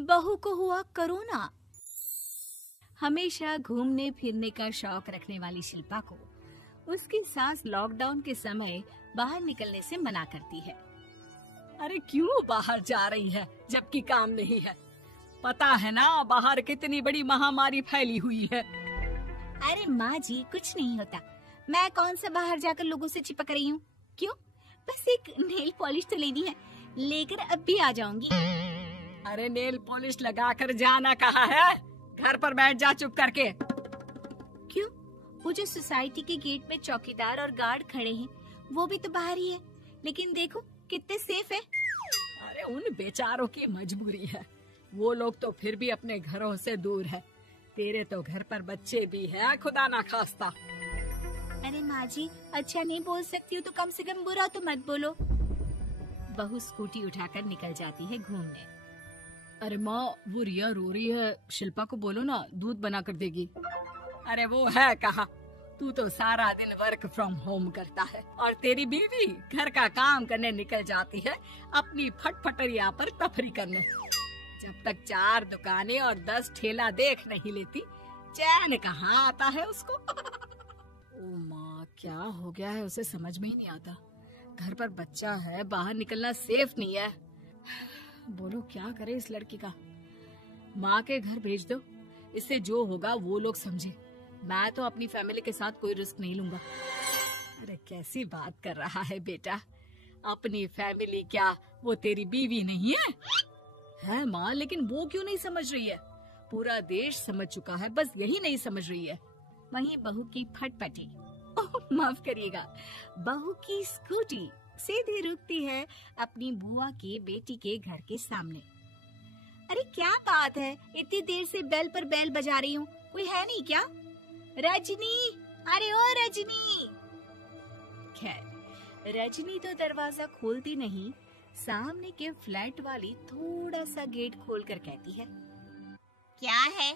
बहू को हुआ कोरोना। हमेशा घूमने फिरने का शौक रखने वाली शिल्पा को उसकी सास लॉकडाउन के समय बाहर निकलने से मना करती है। अरे क्यों बाहर जा रही है जबकि काम नहीं है? पता है ना बाहर कितनी बड़ी महामारी फैली हुई है। अरे माँ जी कुछ नहीं होता, मैं कौन सा बाहर जाकर लोगों से चिपक रही हूँ। क्यों, बस एक नेल पॉलिश तो लेनी है, लेकर अब भी आ जाऊंगी। अरे नेल पॉलिश लगाकर जाना कहाँ है, घर पर बैठ जा चुप करके। क्यों, वो जो सोसाइटी के गेट में चौकीदार और गार्ड खड़े हैं वो भी तो बाहर ही है, लेकिन देखो कितने सेफ है। अरे उन बेचारों की मजबूरी है, वो लोग तो फिर भी अपने घरों से दूर है। तेरे तो घर पर बच्चे भी हैं, खुदा ना खास्ता। अरे माँ जी अच्छा नहीं बोल सकती हो तो कम से कम बुरा तो मत बोलो। बहू स्कूटी उठाकर निकल जाती है घूमने। अरे माँ वो रिया रो रही है, शिल्पा को बोलो ना दूध बना कर देगी। अरे वो है कहाँ, तू तो सारा दिन वर्क फ्रॉम होम करता है और तेरी बीवी घर का काम करने निकल जाती है अपनी फटफटरिया पर तफरी करने। जब तक 4 दुकानें और 10 ठेला देख नहीं लेती चैन कहाँ आता है उसको। ओ माँ क्या हो गया है, उसे समझ में ही नहीं आता। घर पर बच्चा है, बाहर निकलना सेफ नहीं है। बोलो क्या करे इस लड़की का। माँ के घर भेज दो, इससे जो होगा वो लोग समझे। मैं तो अपनी फैमिली के साथ कोई रिस्क नहीं लूंगा। अरे कैसी बात कर रहा है बेटा, अपनी फैमिली क्या वो तेरी बीवी नहीं है? है माँ, लेकिन वो क्यों नहीं समझ रही है? पूरा देश समझ चुका है, बस यही नहीं समझ रही है। वहीं बहू की फटफटी, माफ करिएगा, बहू की स्कूटी सीधी रुकती है अपनी बुआ के बेटी के घर के सामने। अरे क्या बात है, इतनी देर से बेल पर बेल बजा रही हूँ, कोई है नहीं क्या? रजनी, अरे ओ रजनी। खैर रजनी तो दरवाजा खोलती नहीं, सामने के फ्लैट वाली थोड़ा सा गेट खोलकर कहती है, क्या है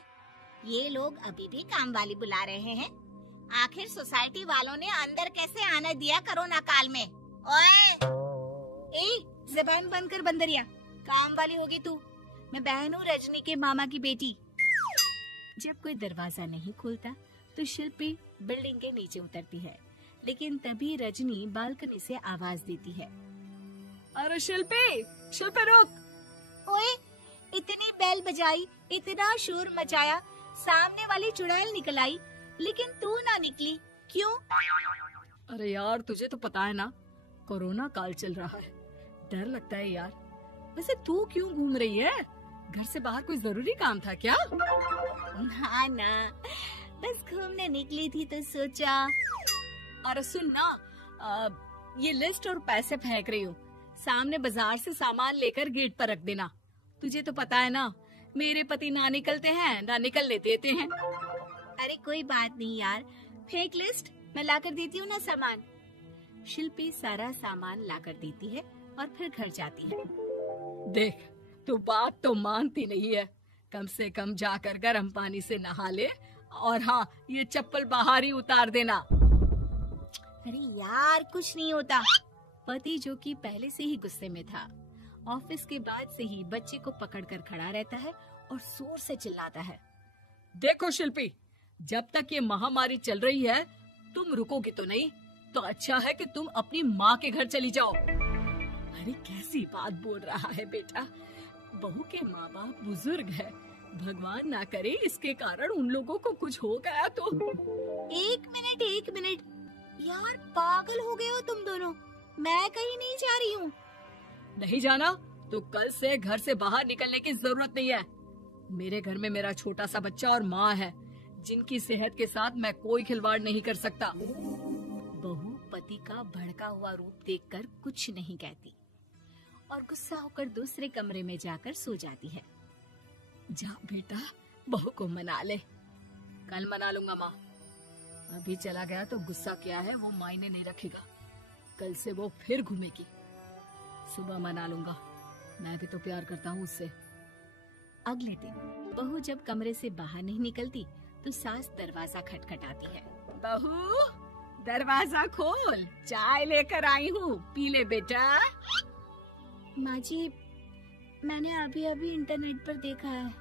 ये लोग अभी भी काम वाली बुला रहे हैं? आखिर सोसाइटी वालों ने अंदर कैसे आने दिया कोरोना काल में? ओए, ज़बान बंद कर बंदरिया, काम वाली होगी तू, मैं बहन हूँ रजनी के मामा की बेटी। जब कोई दरवाजा नहीं खोलता तो शिल्पी बिल्डिंग के नीचे उतरती है, लेकिन तभी रजनी बालकनी से आवाज देती है, अरे शिल्पी, शिल्पी रुक। ओए, इतनी बेल बजाई, इतना शोर मचाया, सामने वाली चुड़ैल निकल आई, लेकिन तू ना निकली, क्यों? अरे यार तुझे तो पता है ना कोरोना काल चल रहा है, डर लगता है यार। वैसे तू क्यों घूम रही है? घर से बाहर कोई जरूरी काम था क्या? हाँ ना, बस घूमने निकली थी तो सोचा। अरे सुन ना, ये लिस्ट और पैसे फेंक रही हूँ, सामने बाजार से सामान लेकर गेट पर रख देना। तुझे तो पता है ना मेरे पति ना निकलते हैं ना निकलने देते हैं। अरे कोई बात नहीं यार, फेक लिस्ट, मैं लाकर देती हूँ ना सामान। शिल्पी सारा सामान लाकर देती है और फिर घर जाती है। देख तू बात तो मानती नहीं है, कम से कम जाकर गर्म पानी से नहा ले, और हाँ ये चप्पल बाहर ही उतार देना। अरे यार कुछ नहीं होता। पति जो कि पहले से ही गुस्से में था, ऑफिस के बाद से ही बच्चे को पकड़कर खड़ा रहता है और जोर से चिल्लाता है, देखो शिल्पी, जब तक ये महामारी चल रही है तुम रुकोगी तो नहीं, तो अच्छा है कि तुम अपनी माँ के घर चली जाओ। अरे कैसी बात बोल रहा है बेटा, बहू के माँ बाप बुजुर्ग है, भगवान ना करे इसके कारण उन लोगों को कुछ हो गया तो। एक मिनट यार, पागल हो गए हो तुम दोनों, मैं कहीं नहीं जा रही हूँ। नहीं जाना तो कल से घर से बाहर निकलने की जरूरत नहीं है। मेरे घर में मेरा छोटा सा बच्चा और माँ है, जिनकी सेहत के साथ मैं कोई खिलवाड़ नहीं कर सकता। बहू पति का भड़का हुआ रूप देखकर कुछ नहीं कहती और गुस्सा होकर दूसरे कमरे में जाकर सो जाती है। जा बेटा, बहू को मना ले। कल मना लूंगा माँ, अभी चला गया तो गुस्सा क्या है वो मायने नहीं रखेगा, कल से वो फिर घूमेगी। सुबह मना लूंगा, मैं भी तो प्यार करता हूँ उससे। अगले दिन बहू जब कमरे से बाहर नहीं निकलती तो सास दरवाजा खटखटाती है। बहू दरवाजा खोल, चाय लेकर आई हूँ, पी ले बेटा। माँ जी मैंने अभी अभी इंटरनेट पर देखा है,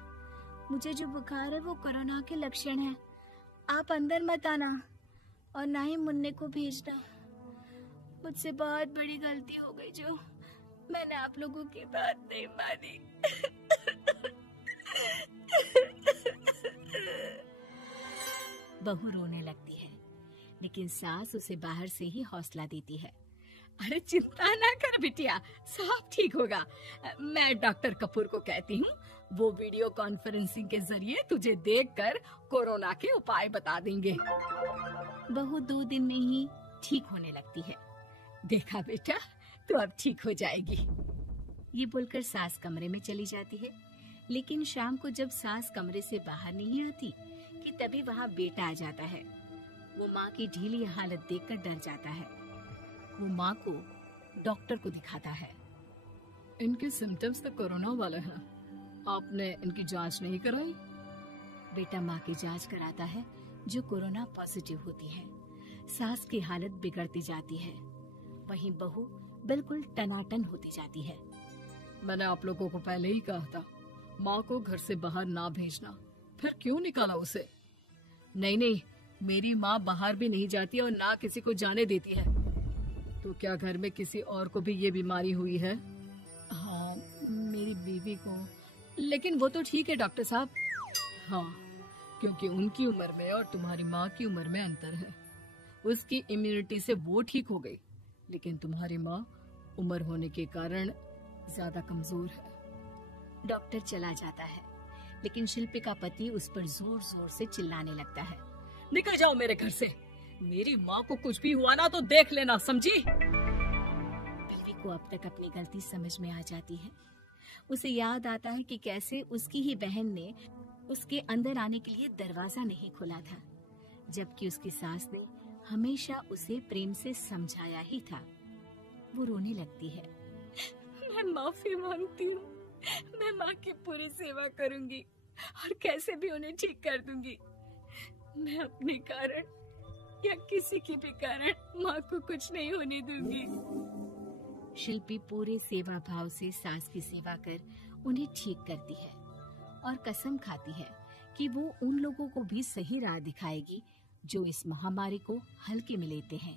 मुझे जो बुखार है वो कोरोना के लक्षण है। आप अंदर मत आना और ना ही मुन्ने को भेजना। मुझसे बहुत बड़ी गलती हो गई जो मैंने आप लोगों की बात नहीं मानी। बहू रोने लगती है, लेकिन सास उसे बाहर से ही हौसला देती है। अरे चिंता ना कर बिटिया, सब ठीक होगा। मैं डॉक्टर कपूर को कहती हूँ, वो वीडियो कॉन्फ्रेंसिंग के जरिए तुझे देखकर कोरोना के उपाय बता देंगे। बहू 2 दिन में ही ठीक होने लगती है। देखा बेटा, तो अब ठीक हो जाएगी। ये बोलकर सास कमरे में चली जाती है, लेकिन शाम को जब सास कमरे से बाहर नहीं आती कि तभी वहाँ बेटा आ जाता है। वो माँ की ढीली हालत देखकर डर जाता है। वो माँ को डॉक्टर को दिखाता है। इनके सिम्टम्स तो कोरोना वाले हैं, आपने इनकी जांच नहीं कराई? बेटा माँ की जांच कराता है, जो कोरोना पॉजिटिव होती है। सास की हालत बिगड़ती जाती है, वहीं बहू बिल्कुल टनाटन होती जाती है। मैंने आप लोगों को पहले ही कहा था, माँ को घर से बाहर ना भेजना, फिर क्यों निकाला उसे? नहीं, मेरी माँ बाहर भी नहीं जाती और ना किसी को जाने देती है। तो क्या घर में किसी और को भी ये बीमारी हुई है? हाँ, मेरी बीवी को। लेकिन वो तो ठीक है डॉक्टर साहब। हाँ, क्योंकि उनकी उम्र में और तुम्हारी माँ की उम्र में अंतर है। उसकी इम्यूनिटी से वो ठीक हो गई, लेकिन तुम्हारी माँ उम्र होने के कारण ज्यादा कमजोर है। डॉक्टर चला जाता है, लेकिन शिल्पी का पति उस पर जोर जोर से चिल्लाने लगता है। निकल जाओ मेरे घर से, मेरी माँ को कुछ भी हुआ ना तो देख लेना, समझी? बीवी को अब तक अपनी गलती समझ में आ जाती है। उसे याद आता है कि कैसे उसकी ही बहन ने उसके अंदर आने के लिए दरवाजा नहीं खोला था, जबकि उसकी सास ने हमेशा उसे प्रेम से समझाया ही था। वो रोने लगती है। मैं माफी मांगती हूँ, मैं माँ की पूरी सेवा करूंगी और कैसे भी उन्हें ठीक कर दूंगी। मैं अपने कारण या किसी के भी कारण माँ को कुछ नहीं होने दूंगी। शिल्पी पूरे सेवा भाव से सास की सेवा कर उन्हें ठीक करती है और कसम खाती है कि वो उन लोगों को भी सही राह दिखाएगी जो इस महामारी को हल्के में लेते हैं।